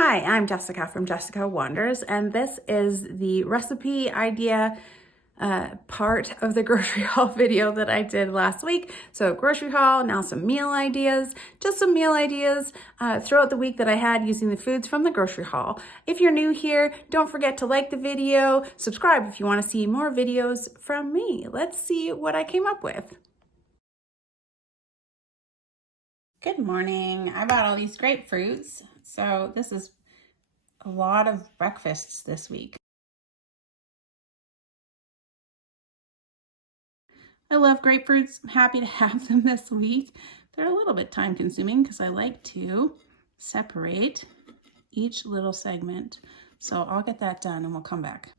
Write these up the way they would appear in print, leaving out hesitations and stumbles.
Hi, I'm Jessica from Jessica Wonders, and this is the recipe idea part of the grocery haul video that I did last week. So grocery haul, now some meal ideas, just some meal ideas throughout the week that I had using the foods from the grocery haul. If you're new here, don't forget to like the video, subscribe if you want to see more videos from me. Let's see what I came up with. Good morning. I bought all these grapefruits. So this is a lot of breakfasts this week. I love grapefruits. I'm happy to have them this week. They're a little bit time consuming because I like to separate each little segment. So I'll get that done and we'll come back.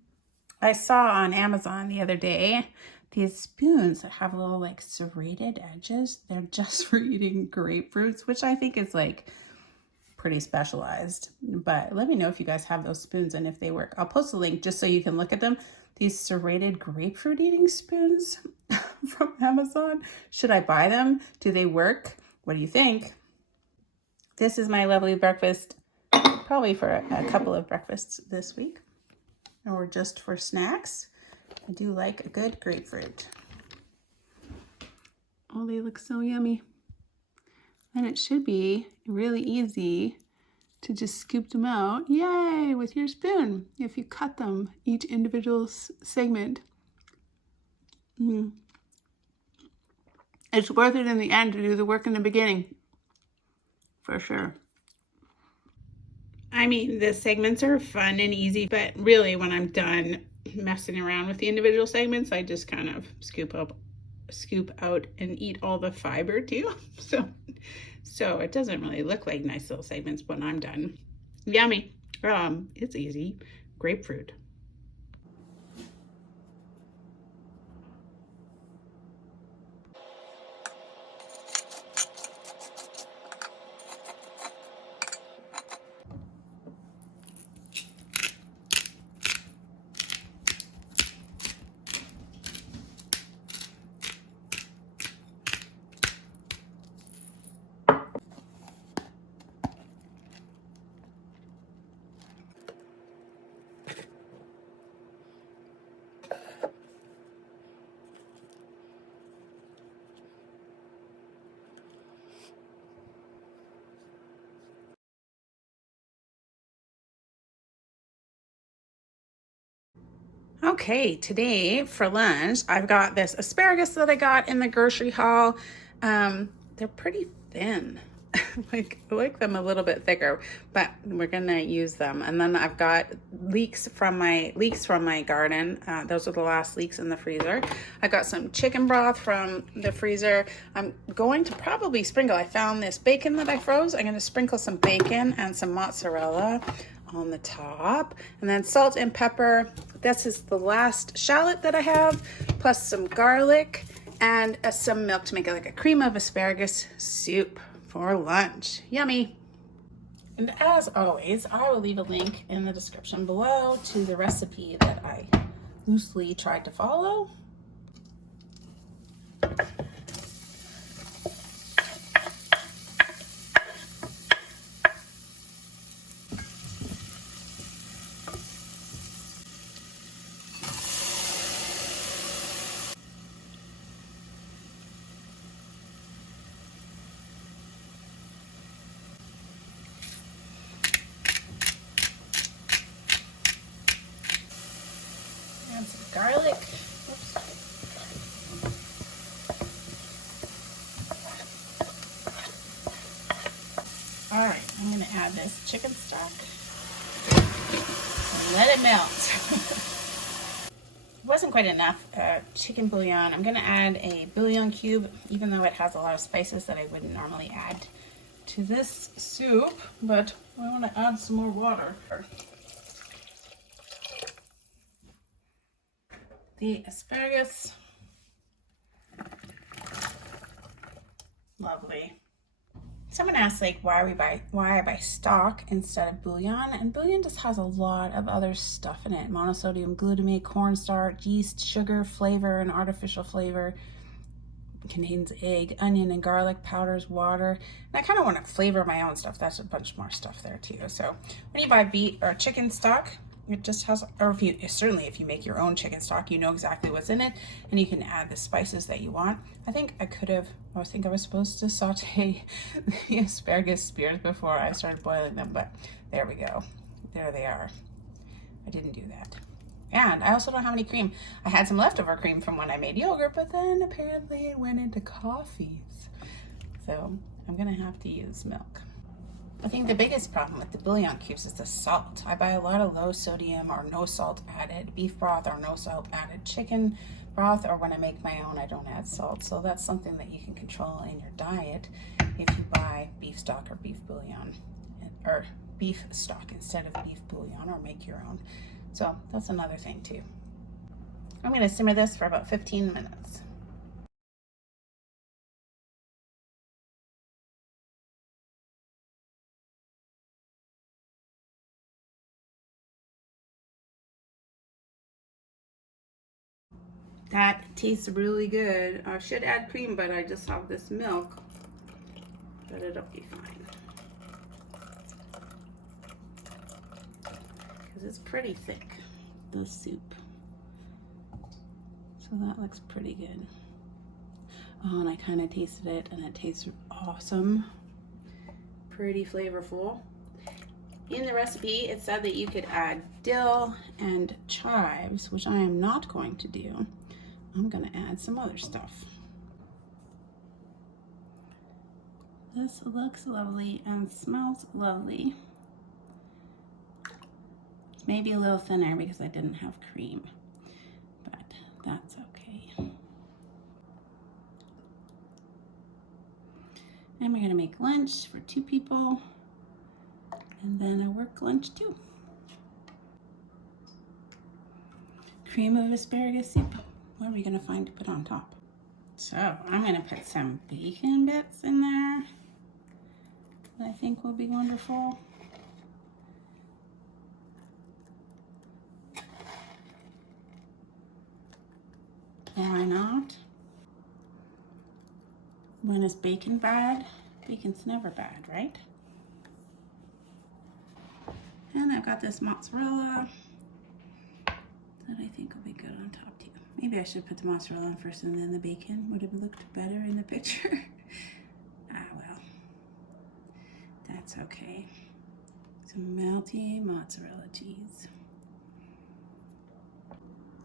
I saw on Amazon the other day these spoons that have little like serrated edges. They're just for eating grapefruits, which I think is like pretty specialized. But let me know if you guys have those spoons and if they work. I'll post a link just so you can look at them. These serrated grapefruit eating spoons from Amazon. Should I buy them? Do they work? What do you think? This is my lovely breakfast, probably for a couple of breakfasts this week, or just for snacks. I do like a good grapefruit. Oh, they look so yummy. And it should be really easy to just scoop them out, yay, with your spoon. If you cut them, each individual segment. It's worth it in the end to do the work in the beginning, for sure. I mean, the segments are fun and easy, but really when I'm done messing around with the individual segments, I just kind of scoop out and eat all the fiber too. So it doesn't really look like nice little segments when I'm done. Yummy. It's easy. Grapefruit. Okay, today for lunch, I've got this asparagus that I got in the grocery haul. They're pretty thin. I like them a little bit thicker, but we're gonna use them. And then I've got leeks from my garden. Those are the last leeks in the freezer. I got some chicken broth from the freezer. I'm going to probably sprinkle, I found this bacon that I froze. I'm gonna sprinkle some bacon and some mozzarella on the top, and then salt and pepper. This is the last shallot that I have, plus some garlic and some milk to make it like a cream of asparagus soup for lunch. Yummy. And as always, I will leave a link in the description below to the recipe that I loosely tried to follow. And some garlic. Oops. All right, I'm gonna add this chicken stock and let it melt. It wasn't quite enough chicken bouillon. I'm gonna add a bouillon cube, even though it has a lot of spices that I wouldn't normally add to this soup, but I wanna add some more water. The asparagus, lovely. Someone asked like why I buy stock instead of bouillon, and bouillon just has a lot of other stuff in it: monosodium glutamate, cornstarch, yeast, sugar, flavor, and artificial flavor. contains egg, onion, and garlic powders, water. And I kind of want to flavor my own stuff. That's a bunch more stuff there too. So when you buy beef or chicken stock, it just has, or if you, certainly if you make your own chicken stock, you know exactly what's in it, and you can add the spices that you want. I think I could have, I think I was supposed to saute the asparagus spears before I started boiling them, but there we go. There they are. I didn't do that. And I also don't have any cream. I had some leftover cream from when I made yogurt, but then apparently it went into coffees. So I'm gonna have to use milk. I think the biggest problem with the bouillon cubes is the salt. I buy a lot of low sodium or no salt added beef broth or no salt added chicken broth, or when I make my own, I don't add salt. So that's something that you can control in your diet if you buy beef stock or beef bouillon, or beef stock instead of beef bouillon, or make your own. So that's another thing too. I'm gonna simmer this for about 15 minutes. That tastes really good. I should add cream, but I just have this milk, but it'll be fine. Because it's pretty thick, the soup. So that looks pretty good. Oh, and I kind of tasted it, and it tastes awesome. Pretty flavorful. In the recipe, it said that you could add dill and chives, which I am not going to do. I'm gonna add some other stuff. This looks lovely and smells lovely. It's maybe a little thinner because I didn't have cream, but that's okay. And we're gonna make lunch for 2 people, and then a work lunch too. Cream of asparagus soup. What are we gonna find to put on top? So I'm gonna put some bacon bits in there that I think will be wonderful. Why not? When is bacon bad? Bacon's never bad, right? And I've got this mozzarella that I think will be good on top too. Maybe I should put the mozzarella on first and then the bacon. Would have looked better in the picture. Ah, well, that's okay. Some melty mozzarella cheese.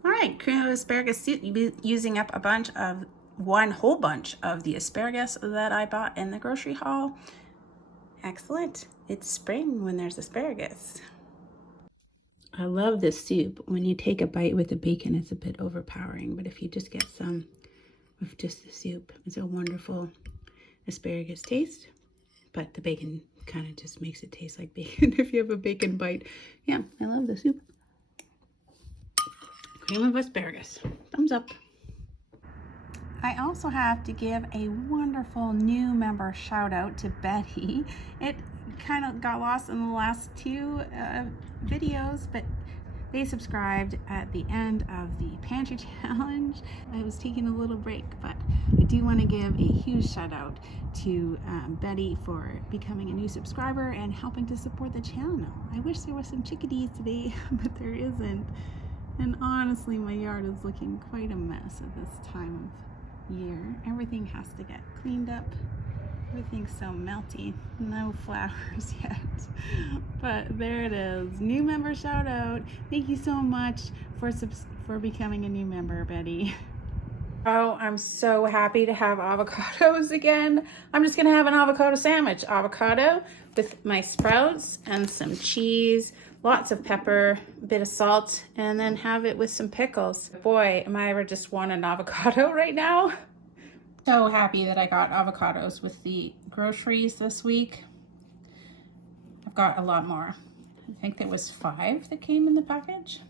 All right, cream of asparagus soup. You'll be using up one whole bunch of the asparagus that I bought in the grocery haul. Excellent. It's spring when there's asparagus. I love this soup. When you take a bite with the bacon, it's a bit overpowering, but if you just get some of just the soup, it's a wonderful asparagus taste, but the bacon kind of just makes it taste like bacon if you have a bacon bite. Yeah, I love the soup. Cream of asparagus. Thumbs up. I also have to give a wonderful new member shout out to Betty. It kind of got lost in the last 2 videos, but they subscribed at the end of the pantry challenge. I was taking a little break, but I do want to give a huge shout out to Betty for becoming a new subscriber and helping to support the channel. I wish there was some chickadees today, but there isn't. And honestly, my yard is looking quite a mess at this time of year. Everything has to get cleaned up. Everything's so melty. No flowers yet. But there it is. New member shout out. Thank you so much for becoming a new member, Betty. Oh, I'm so happy to have avocados again. I'm just gonna have an avocado sandwich. Avocado with my sprouts and some cheese, lots of pepper, a bit of salt, and then have it with some pickles. Boy, am I ever just want an avocado right now. So happy that I got avocados with the groceries this week. I've got a lot more. I think there was 5 that came in the package.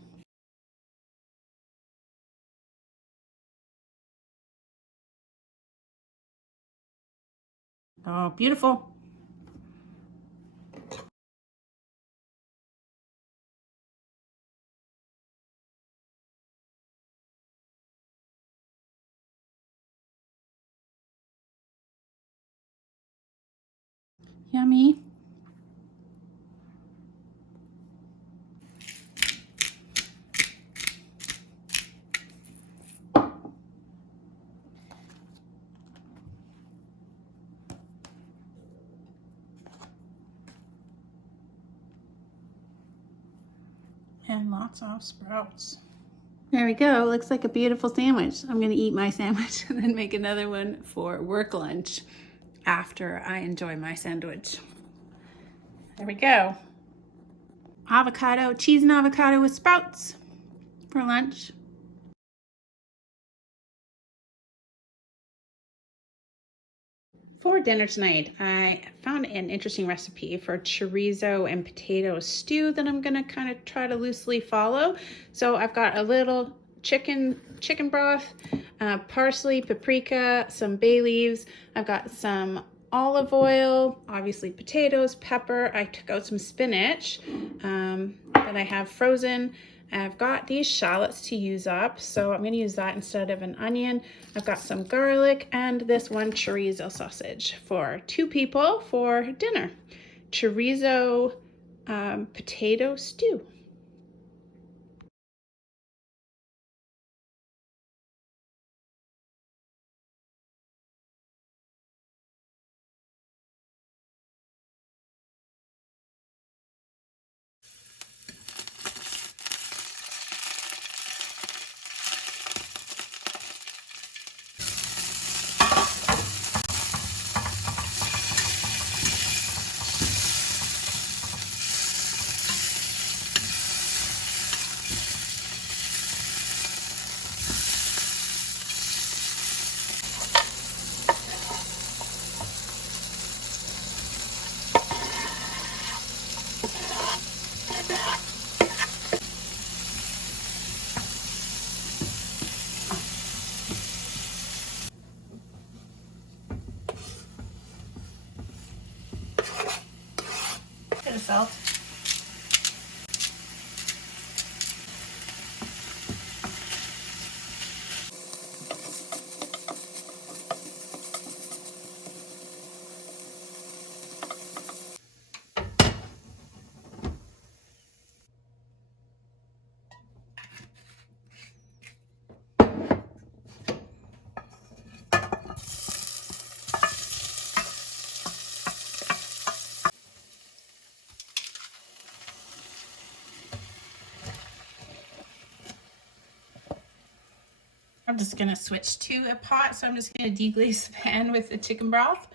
Oh, beautiful. Yummy. And lots of sprouts. There we go. Looks like a beautiful sandwich. I'm going to eat my sandwich and then make another one for work lunch after I enjoy my sandwich. There we go. Avocado, cheese and avocado with sprouts for lunch. For dinner tonight, I found an interesting recipe for chorizo and potato stew that I'm gonna kind of try to loosely follow. So I've got a little chicken broth, parsley, paprika, some bay leaves. I've got some olive oil, obviously potatoes, pepper. I took out some spinach that I have frozen. I've got these shallots to use up, so I'm going to use that instead of an onion. I've got some garlic and this one chorizo sausage for 2 people for dinner. Chorizo potato stew. Bit of salt. I'm just gonna switch to a pot, so I'm just gonna deglaze the pan with the chicken broth.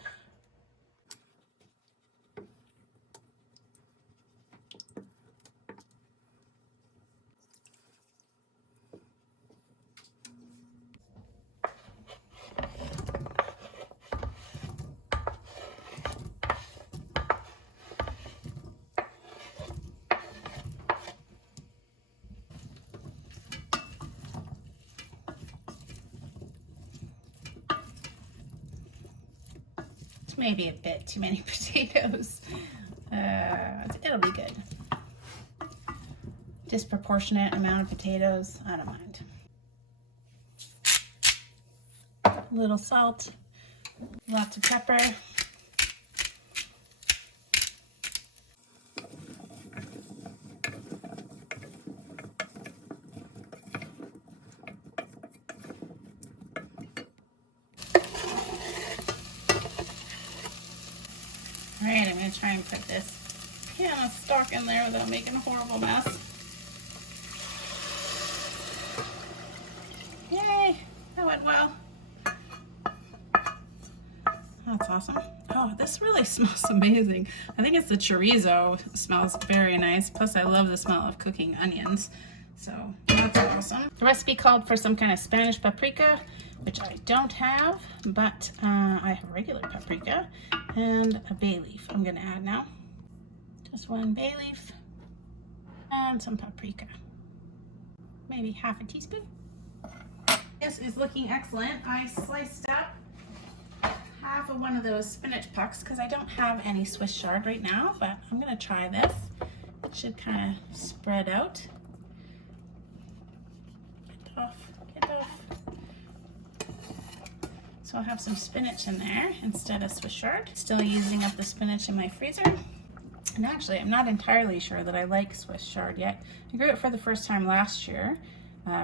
It's maybe a bit too many potatoes. It'll be good. Disproportionate amount of potatoes, I don't mind. A little salt, lots of pepper. All right, I'm gonna try and put this can of stock in there without making a horrible mess. Yay, that went well. That's awesome. Oh, this really smells amazing. I think it's the chorizo. It smells very nice. Plus, I love the smell of cooking onions. So that's awesome. The recipe called for some kind of Spanish paprika, which I don't have, but I have regular paprika and a bay leaf I'm gonna add now. Just 1 bay leaf and some paprika. Maybe half a teaspoon. This is looking excellent. I sliced up half of one of those spinach pucks because I don't have any Swiss chard right now, but I'm gonna try this. It should kind of spread out. Get off. So I'll have some spinach in there instead of Swiss chard. Still using up the spinach in my freezer. And actually, I'm not entirely sure that I like Swiss chard yet. I grew it for the first time last year,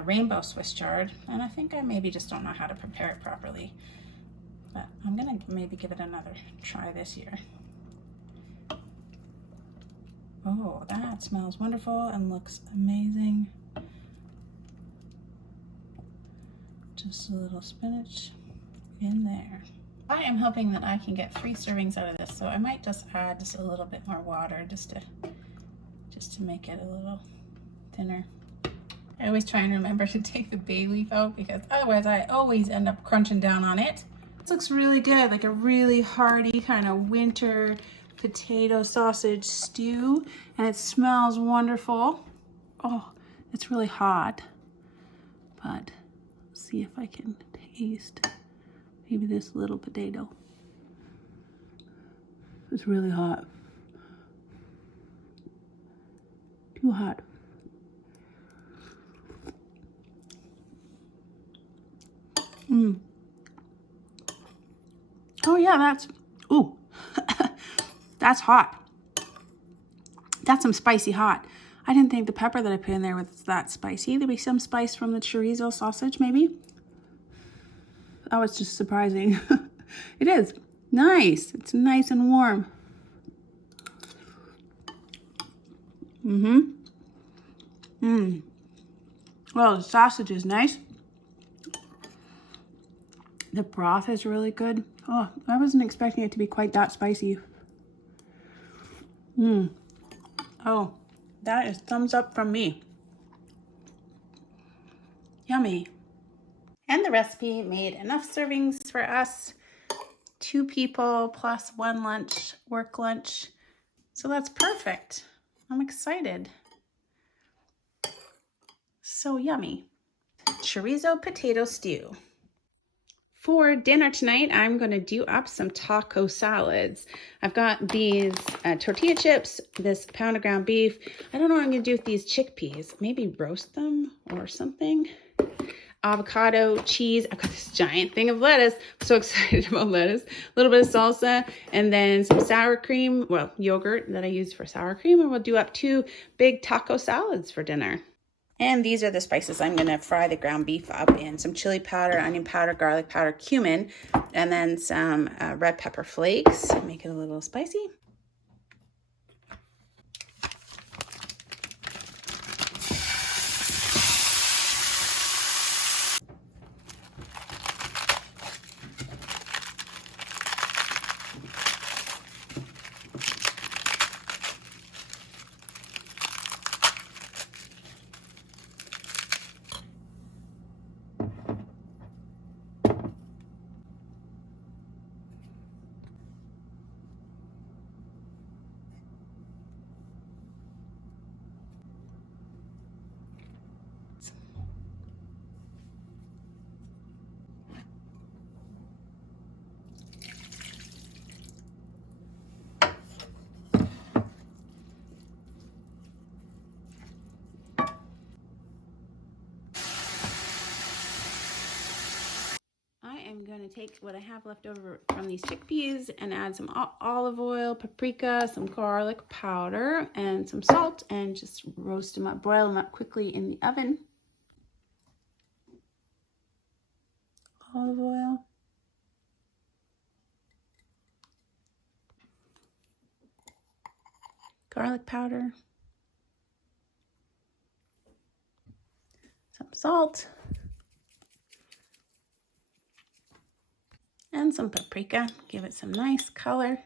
rainbow Swiss chard, and I think I maybe just don't know how to prepare it properly. But I'm gonna maybe give it another try this year. Oh, that smells wonderful and looks amazing. Just a little spinach in there. I am hoping that I can get 3 servings out of this, so I might just add just a little bit more water just to make it a little thinner. I always try and remember to take the bay leaf out because otherwise I always end up crunching down on it. This looks really good, like a really hearty kind of winter potato sausage stew, and it smells wonderful. Oh, it's really hot, but let's see if I can taste maybe this little potato. It's really hot. Too hot. Oh yeah, that's, ooh, that's hot. That's some spicy hot. I didn't think the pepper that I put in there was that spicy. There'd be some spice from the chorizo sausage, maybe. That was just surprising. It is nice. It's nice and warm. Well, the sausage is nice. The broth is really good. Oh, I wasn't expecting it to be quite that spicy. Oh, that is thumbs up from me. Yummy. And the recipe made enough servings for us. 2 people plus 1 lunch, work lunch. So that's perfect. I'm excited. So yummy. Chorizo potato stew. For dinner tonight, I'm going to do up some taco salads. I've got these tortilla chips, this pound of ground beef. I don't know what I'm going to do with these chickpeas. Maybe roast them or something. Avocado, cheese. I've got this giant thing of lettuce. I'm so excited about lettuce. A little bit of salsa, and then some sour cream, well, yogurt that I use for sour cream, and we'll do up 2 big taco salads for dinner. And these are the spices I'm going to fry the ground beef up in. Some chili powder, onion powder, garlic powder, cumin, and then some red pepper flakes. Make it a little spicy. I'm going to take what I have left over from these chickpeas and add some olive oil, paprika, some garlic powder, and some salt, and just roast them up, broil them up quickly in the oven. Olive oil. Garlic powder. Some salt. And some paprika, give it some nice color.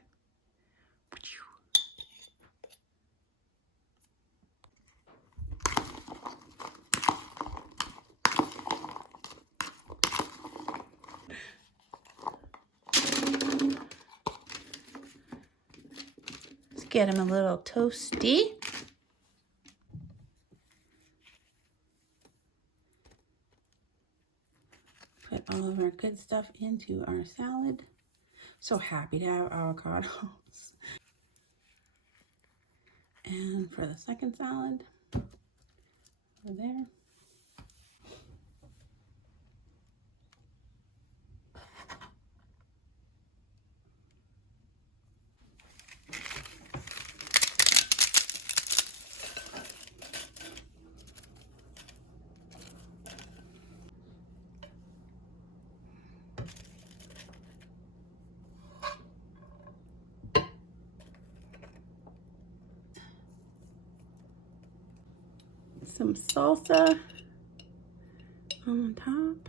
Let's get them a little toasty. Put all of our good stuff into our salad. So happy to have avocados. And for the second salad, over there. some salsa on top.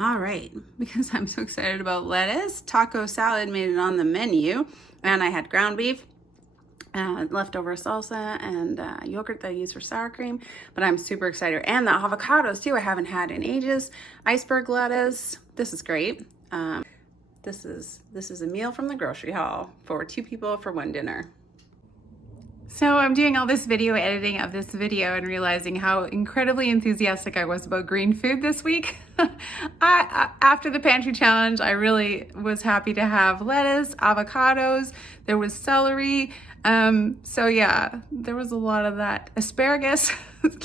All right, because I'm so excited about lettuce, taco salad made it on the menu, and I had ground beef, leftover salsa, and yogurt that I use for sour cream, but I'm super excited. And the avocados too, I haven't had in ages. Iceberg lettuce, this is great. This is a meal from the grocery haul for 2 people for 1 dinner. So I'm doing all this video editing of this video and realizing how incredibly enthusiastic I was about green food this week. After the pantry challenge, I really was happy to have lettuce, avocados, there was celery. So yeah, there was a lot of that. Asparagus,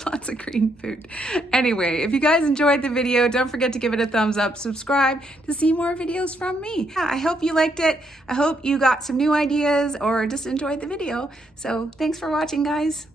lots of green food. Anyway, if you guys enjoyed the video, don't forget to give it a thumbs up, subscribe to see more videos from me. Yeah, I hope you liked it. I hope you got some new ideas or just enjoyed the video. So thanks for watching, guys.